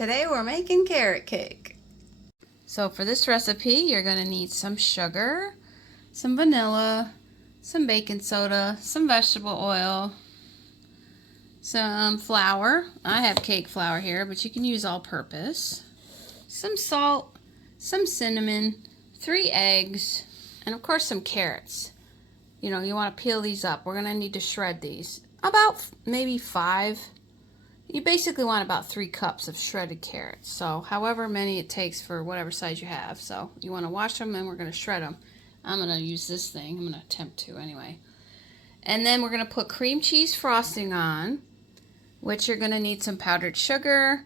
Today we're making carrot cake. So for this recipe, you're going to need some sugar, some vanilla, some baking soda, some vegetable oil, some flour. I have cake flour here, but you can use all-purpose. Some salt, some cinnamon, 3 eggs, and of course some carrots. You know, you want to peel these up. We're going to need to shred these. About maybe 5. You basically want about 3 cups of shredded carrots. So however many it takes for whatever size you have. So you want to wash them and we're going to shred them. I'm going to use this thing. I'm going to attempt to anyway. And then we're going to put cream cheese frosting on, which you're going to need some powdered sugar,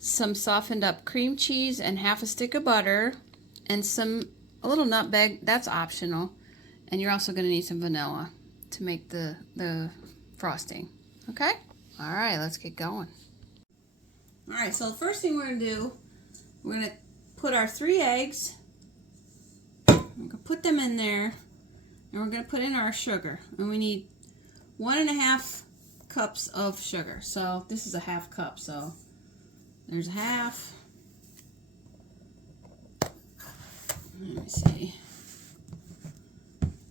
some softened up cream cheese, and half a stick of butter, and a little nutmeg. That's optional. And you're also going to need some vanilla to make the frosting. Okay? All right, let's get going. All right, so the first thing we're going to do, we're going to put our 3 eggs. We're going to put them in there, and we're going to put in our sugar. And we need 1.5 cups of sugar. So this is a half cup, so there's a half. Let me see.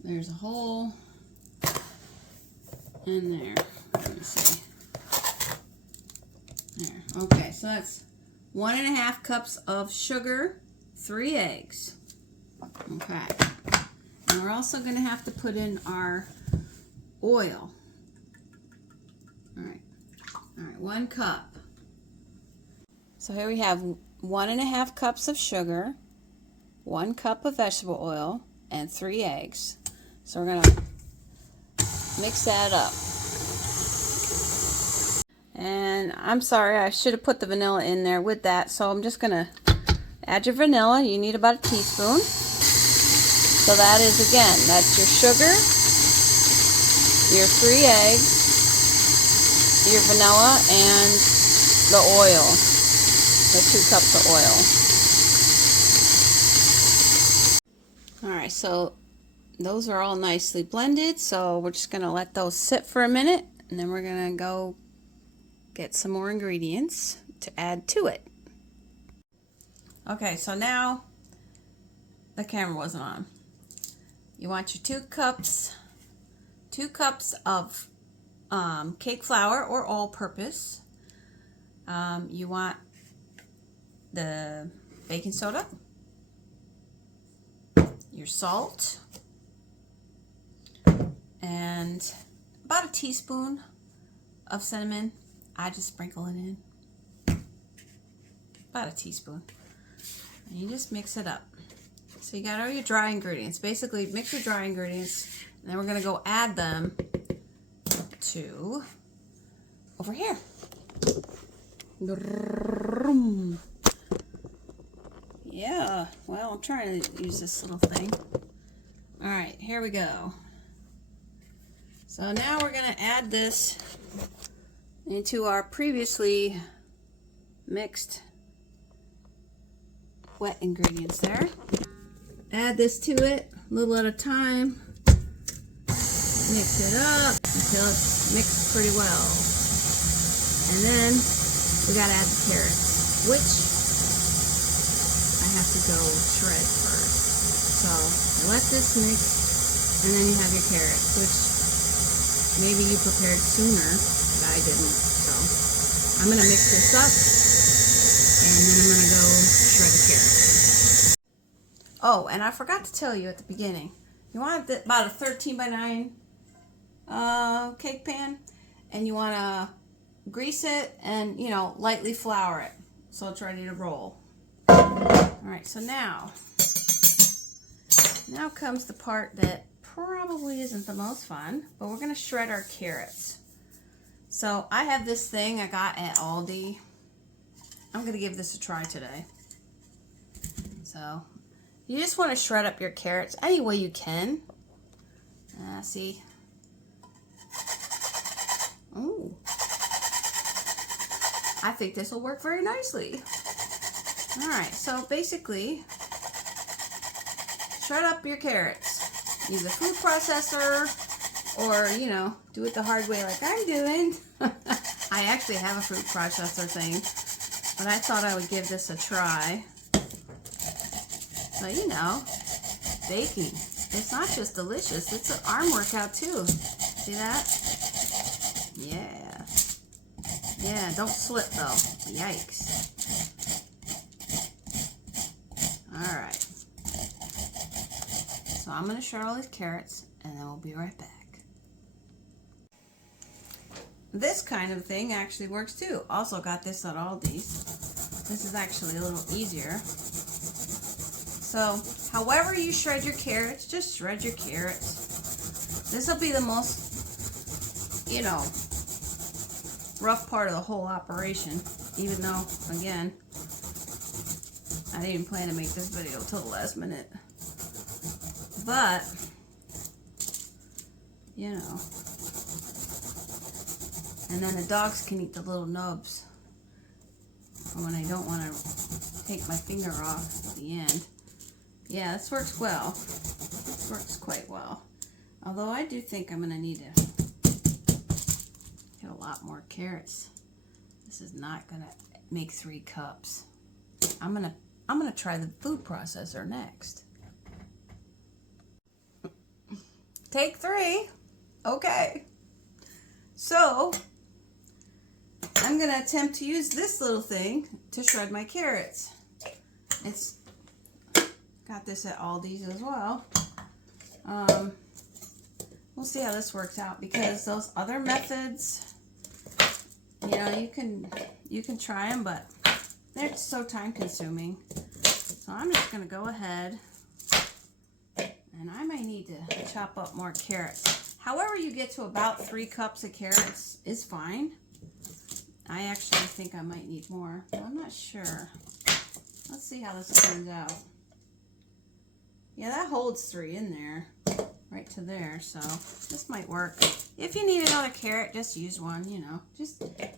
There's a whole. And there. Let me see. There. Okay, so that's 1.5 cups of sugar, 3 eggs. Okay. And we're also going to have to put in our oil. All right, 1 cup. So here we have 1.5 cups of sugar, 1 cup of vegetable oil, and 3 eggs. So we're going to mix that up. And I'm sorry, I should have put the vanilla in there with that. So I'm just going to add your vanilla. You need about a teaspoon. So that is, again, that's your sugar, your 3 eggs, your vanilla, and the oil, the 2 cups of oil. All right, so those are all nicely blended. So we're just going to let those sit for a minute, and then we're going to go get some more ingredients to add to it. Okay, so now the camera wasn't on. You want your 2 cups of cake flour or all-purpose. You want the baking soda, your salt, and about a teaspoon of cinnamon. I just sprinkle it in. About a teaspoon. And you just mix it up. So you got all your dry ingredients. Basically, mix your dry ingredients, and then we're going to go add them to over here. Yeah, well, I'm trying to use this little thing. All right, here we go. So now we're going to add this into our previously mixed wet ingredients there. Add this to it a little at a time. Mix it up until it's mixed pretty well. And then we gotta add the carrots, which I have to go shred first. So you let this mix, and then you have your carrots, which maybe you prepared sooner, but I didn't. So I'm gonna mix this up, and then I'm gonna go shred the carrots. Oh, and I forgot to tell you at the beginning, you want about a 13 by 9 cake pan, and you want to grease it and, you know, lightly flour it so it's ready to roll. All right, so now comes the part that probably isn't the most fun, but we're going to shred our carrots. So I have this thing I got at Aldi. I'm going to give this a try today. So you just want to shred up your carrots any way you can. See? Ooh. I think this will work very nicely. Alright, so basically, shred up your carrots. Use a food processor, or, you know, do it the hard way like I'm doing. I actually have a food processor thing. but I thought I would give this a try. But you know, baking, it's not just delicious, it's an arm workout too. See that? Yeah. Yeah, don't slip though. Yikes. Alright. So I'm going to shred all these carrots and then we'll be right back. This kind of thing actually works too. Also got this at Aldi's. This is actually a little easier. So, however you shred your carrots, just shred your carrots. This will be the most, you know, rough part of the whole operation. Even though, again, I didn't even plan to make this video till the last minute. But, you know. And then the dogs can eat the little nubs when I don't want to take my finger off at the end. Yeah, this works well. This works quite well. Although I do think I'm going to need to get a lot more carrots. This is not going to make 3 cups. I'm going to try the food processor next. Take 3. Okay. So, I'm going to attempt to use this little thing to shred my carrots. It's got this at Aldi's as well. We'll see how this works out because those other methods, you know, you can try them, but they're so time consuming. So I'm just going to go ahead and I might need to chop up more carrots. However you get to about 3 cups of carrots is fine. I actually think I might need more, but I'm not sure. Let's see how this turns out. Yeah, that holds 3 in there, right to there, so this might work. If you need another carrot, just use one, you know.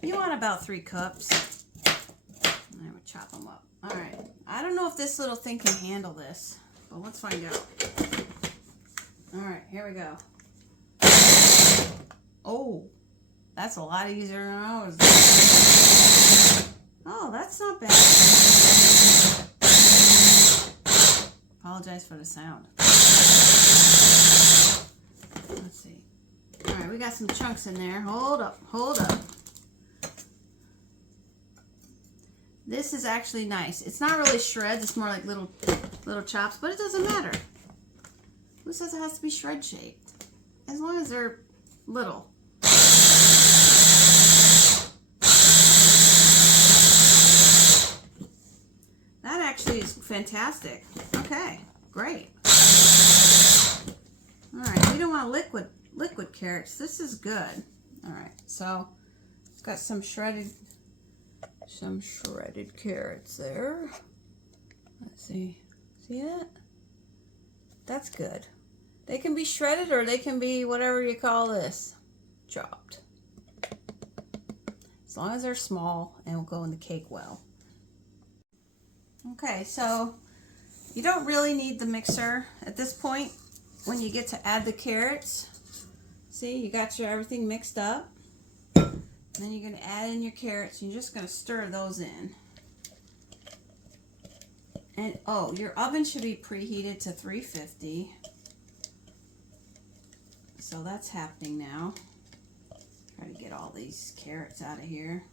You want about 3 cups. And I would chop them up. All right, I don't know if this little thing can handle this, but let's find out. All right, here we go. Oh, that's a lot easier than I was doing. Oh, that's not bad. Apologize for the sound. Let's see. All right, we got some chunks in there. Hold up, hold up. This is actually nice. It's not really shreds. It's more like little chops, but it doesn't matter. Who says it has to be shred shaped? As long as they're little. That actually is fantastic. Okay, great. All right, we don't want liquid carrots. This is good. All right, so it's got some shredded carrots there. Let's see. See that? That's good. They can be shredded or they can be whatever you call this, chopped. As long as they're small and will go in the cake well. Okay, so you don't really need the mixer at this point when you get to add the carrots. See, you got your everything mixed up. Then you're going to add in your carrots. You're just going to stir those in. And oh, your oven should be preheated to 350. So that's happening now. Try to get all these carrots out of here.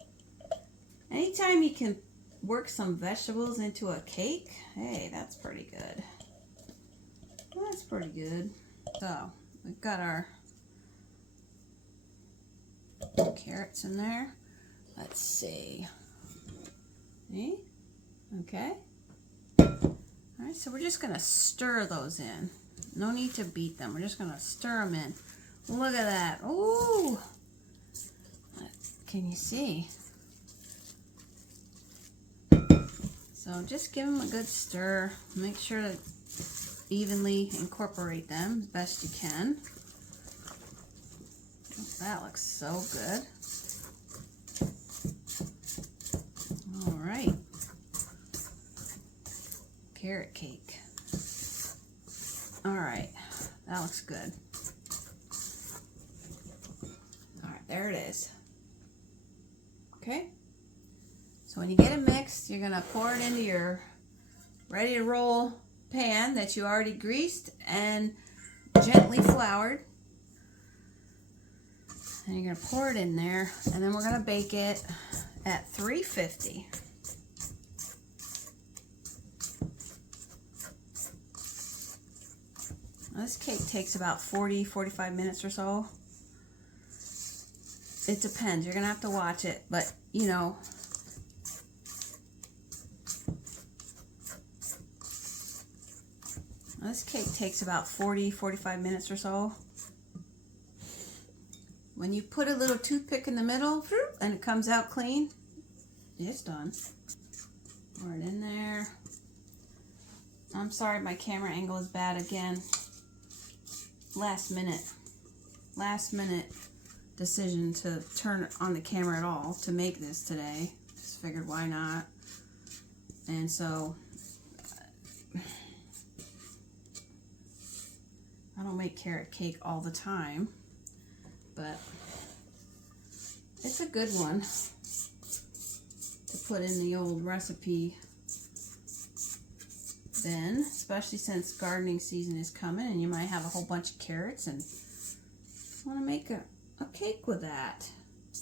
Anytime you can work some vegetables into a cake, hey, that's pretty good. That's pretty good. So we've got our carrots in there. Let's see. See? Okay. All right, so we're just gonna stir those in. No need to beat them. We're just gonna stir them in. Look at that. Ooh. Can you see? So just give them a good stir. Make sure to evenly incorporate them as best you can. That looks so good. All right. Carrot cake. All right, that looks good. All right, there it is. Okay, so So when you get it mixed, you're gonna pour it into your ready to roll pan that you already greased and gently floured. And you're gonna pour it in there, and then we're gonna bake it at 350. Now, this cake takes about 40-45 minutes or so. It depends. You're gonna have to watch it, but you know, this cake takes about 40-45 minutes or so. When you put a little toothpick in the middle and it comes out clean, it's done. Pour it in there. I'm sorry, my camera angle is bad again. Last minute decision to turn on the camera at all to make this today. Just figured why not. And so I don't make carrot cake all the time, but it's a good one to put in the old recipe bin, especially since gardening season is coming and you might have a whole bunch of carrots and want to make a cake with that.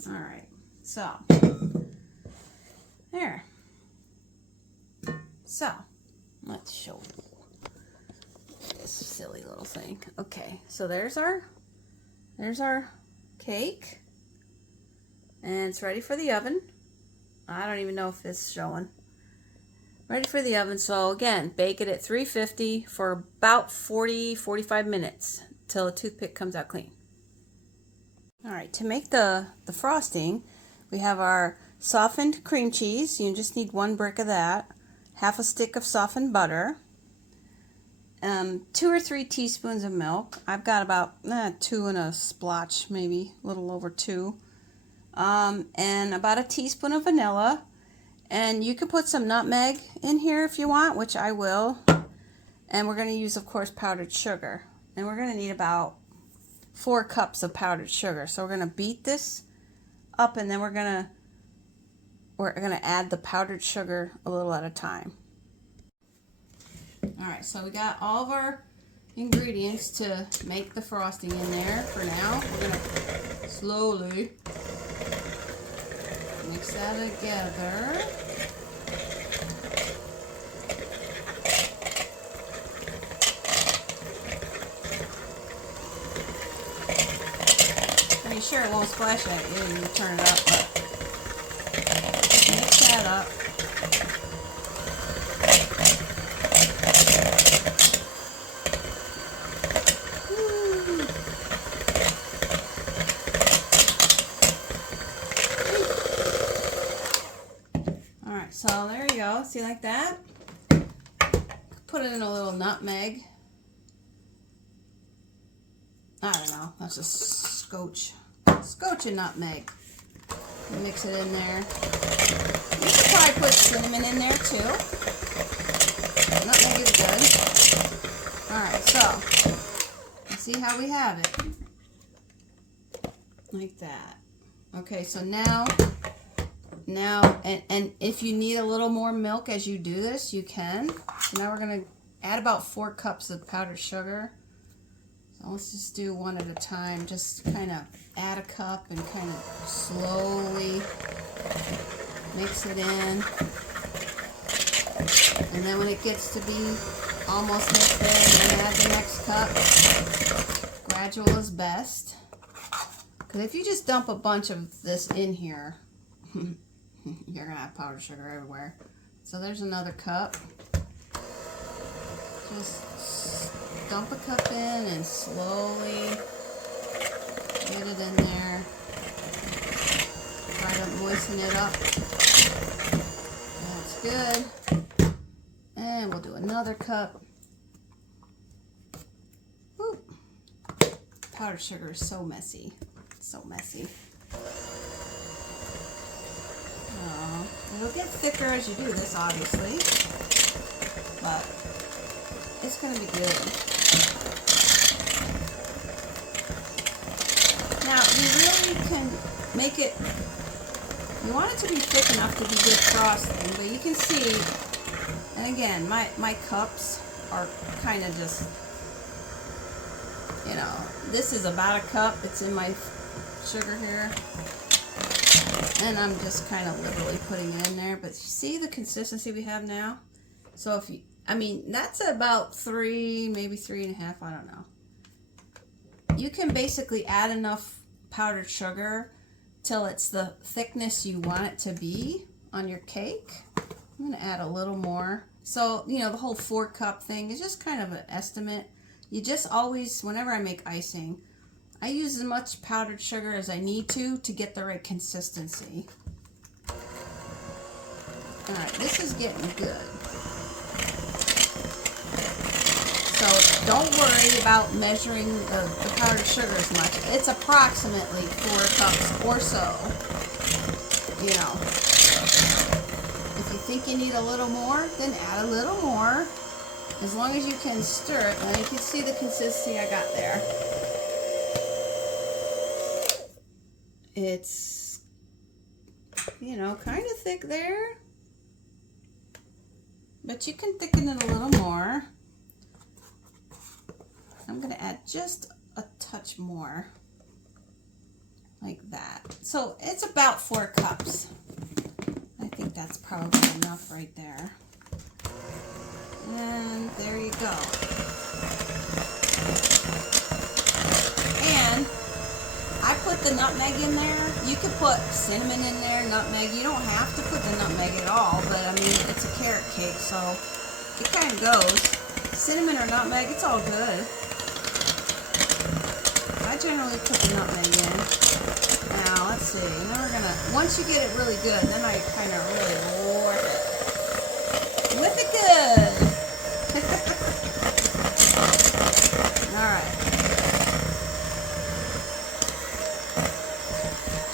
All right, so there. So let's show this silly little thing. Okay, so there's our cake, and it's ready for the oven. I don't even know if it's showing. Ready for the oven. So again, bake it at 350 for about 40-45 minutes till the toothpick comes out clean. All right, to make the frosting, we have our softened cream cheese. You just need 1 brick of that, half a stick of softened butter, 2 or 3 teaspoons of milk. I've got about 2 and a splotch, maybe a little over 2, and about a teaspoon of vanilla. And you can put some nutmeg in here if you want, which I will. And we're going to use, of course, powdered sugar. And we're going to need about 4 cups of powdered sugar. So we're going to beat this up, and then we're going to add the powdered sugar a little at a time. All right, so we got all of our ingredients to make the frosting in there for now. We're going to slowly mix that together. Pretty sure it won't splash at you when you turn it up, but mix that up. So there you go, see, like that? Put it in a little nutmeg. I don't know, that's just scotch and nutmeg. Mix it in there. You could probably put cinnamon in there too. Nutmeg is good. Alright, so, let's see how we have it. Like that. Okay, so now, and if you need a little more milk as you do this, you can. So now we're going to add about 4 cups of powdered sugar. So let's just do one at a time. Just kind of add a cup and kind of slowly mix it in. And then when it gets to be almost mixed in, then add the next cup. Gradual is best. Because if you just dump a bunch of this in here, you're going to have powdered sugar everywhere. So there's another cup. Just dump a cup in and slowly get it in there. Try to moisten it up. That's good. And we'll do another cup. Woo. Powdered sugar is so messy. So messy. It'll get thicker as you do this, obviously, but it's going to be good. Now, you really can make it You want it to be thick enough to be good frosting, but you can see, and again, my cups are kind of just, you know, this is about a cup. It's in my sugar here. And I'm just kind of liberally putting it in there. But you see the consistency we have now? So if you, I mean, that's about 3, maybe 3.5, I don't know. You can basically add enough powdered sugar till it's the thickness you want it to be on your cake. I'm gonna add a little more. So, you know, the whole 4-cup thing is just kind of an estimate. You just always, whenever I make icing, I use as much powdered sugar as I need to get the right consistency. Alright, this is getting good. So don't worry about measuring the powdered sugar as much. It's approximately 4 cups or so. You know, if you think you need a little more, then add a little more. As long as you can stir it. Now you can see the consistency I got there. It's, you know, kind of thick there. But you can thicken it a little more. I'm going to add just a touch more. Like that. So it's about 4 cups. I think that's probably enough right there. And there you go. And I put the nutmeg in there. You could put cinnamon in there, nutmeg. You don't have to put the nutmeg at all, but I mean, it's a carrot cake, so it kind of goes. Cinnamon or nutmeg, it's all good. I generally put the nutmeg in. Now, let's see. Now we're gonna, once you get it really good, then I kind of really whip it. Whip it good. Alright.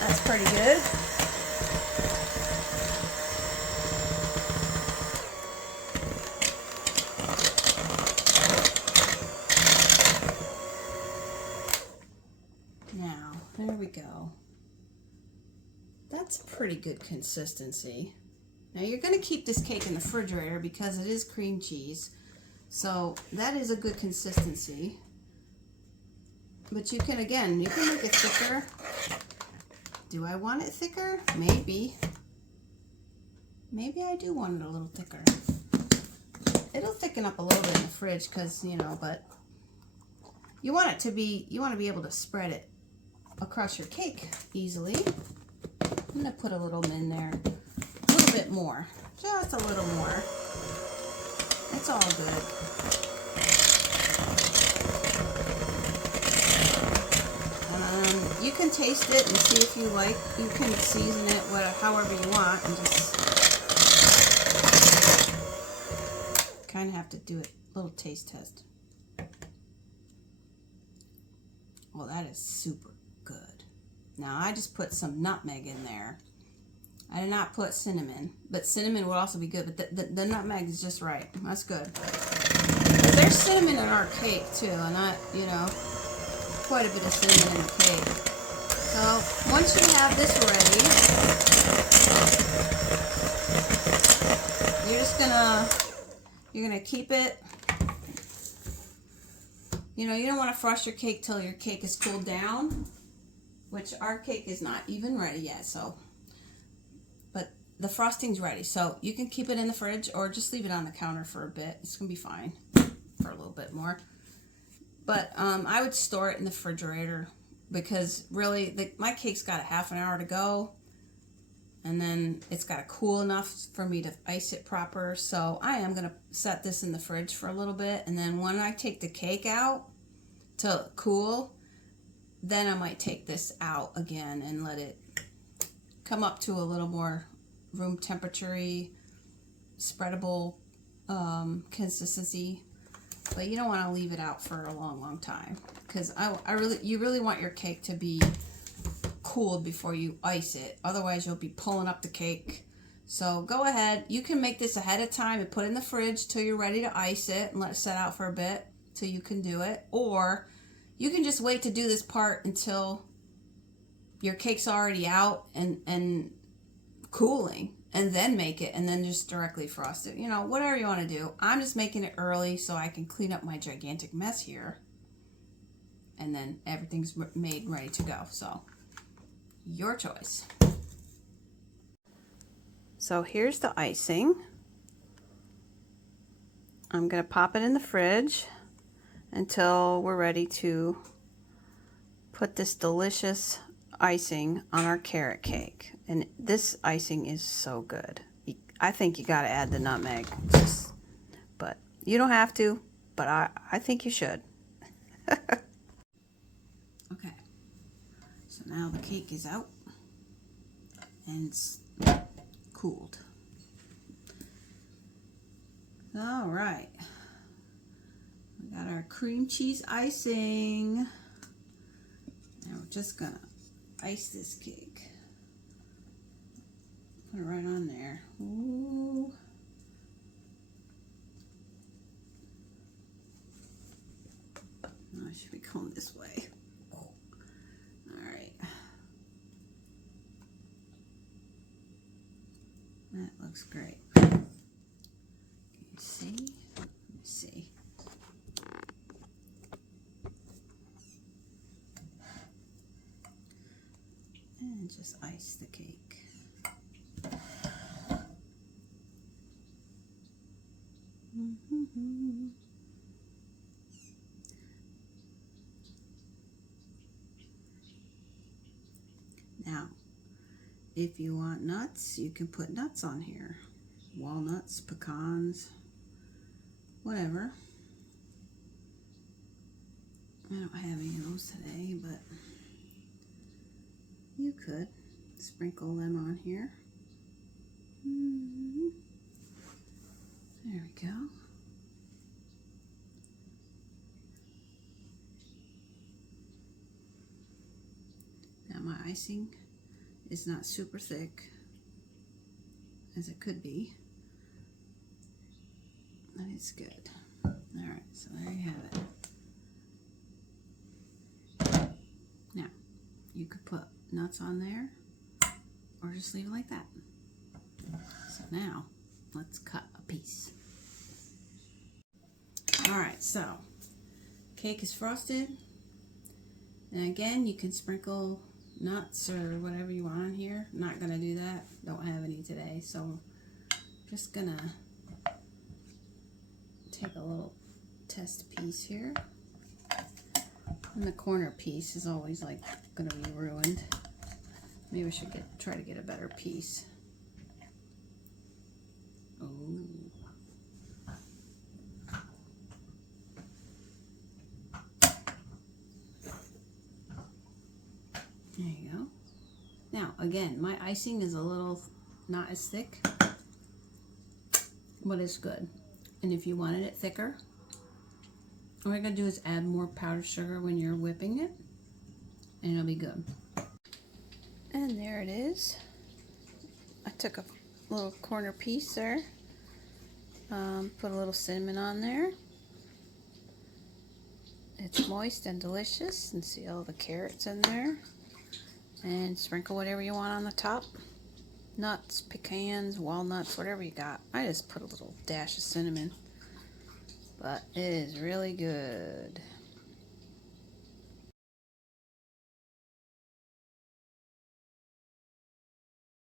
That's pretty good. Now, there we go. That's pretty good consistency. Now you're going to keep this cake in the refrigerator because it is cream cheese. So that is a good consistency. But you can, again, you can make it thicker. Do I want it thicker? Maybe. Maybe I do want it a little thicker. It'll thicken up a little bit in the fridge because, you know, but you want it to be, you want to be able to spread it across your cake easily. I'm going to put a little in there. A little bit more. Just a little more. It's all good. You can taste it and see if you like. You can season it however you want and just kind of have to do a little taste test. Well, that is super good. Now I just put some nutmeg in there. I did not put cinnamon, but cinnamon would also be good, but the nutmeg is just right. That's good. But there's cinnamon in our cake too, and you know, quite a bit of cinnamon in the cake. So once you have this ready, you're gonna keep it. You know, you don't want to frost your cake till your cake is cooled down, which our cake is not even ready yet. So, but the frosting's ready, so you can keep it in the fridge or just leave it on the counter for a bit. It's gonna be fine for a little bit more. But I would store it in the refrigerator because really my cake's got a half an hour to go, and then it's got to cool enough for me to ice it proper. So I am going to set this in the fridge for a little bit, and then when I take the cake out to cool, then I might take this out again and let it come up to a little more room temperature-y, spreadable consistency. But you don't want to leave it out for a long time because you really want your cake to be cooled before you ice it. Otherwise, you'll be pulling up the cake. So go ahead. You can make this ahead of time and put it in the fridge till you're ready to ice it and let it set out for a bit till you can do it. Or you can just wait to do this part until your cake's already out and cooling and then make it and then just directly frost it. You know, whatever you want to do. I'm just making it early so I can clean up my gigantic mess here. And then everything's made ready to go. So, your choice. So here's the icing. I'm going to pop it in the fridge until we're ready to put this delicious icing on our carrot cake. And this icing is so good. I think you got to add the nutmeg. But you don't have to, but I think you should. Okay. So now the cake is out and it's cooled. All right. We got our cream cheese icing. Now we're just gonna ice this cake. Put it right on there. Ooh. Oh, I should be going this way. All right. That looks great. Can you see? Let me see. And just ice the cake. Now, if you want nuts, you can put nuts on here. Walnuts, pecans, whatever. I don't have any of those today, but you could sprinkle them on here. There we go. Now my icing is not super thick as it could be, but it's good. All right, so there you have it. Now, you could put nuts on there or just leave it like that. So now, let's cut a piece. All right, so cake is frosted. And again, you can sprinkle nuts or whatever you want on here. I'm not gonna do that. Don't have any today, so just gonna take a little test piece here. And the corner piece is always like gonna be ruined. Maybe I should try to get a better piece. Oh. There you go. Now, again, my icing is a little not as thick, but it's good. And if you wanted it thicker, all you're going to do is add more powdered sugar when you're whipping it, and it'll be good. And there it is. I took a little corner piece there, put a little cinnamon on there. It's moist and delicious, and see all the carrots in there. And sprinkle whatever you want on the top. Nuts, pecans, walnuts, whatever you got. I just put a little dash of cinnamon. But it is really good.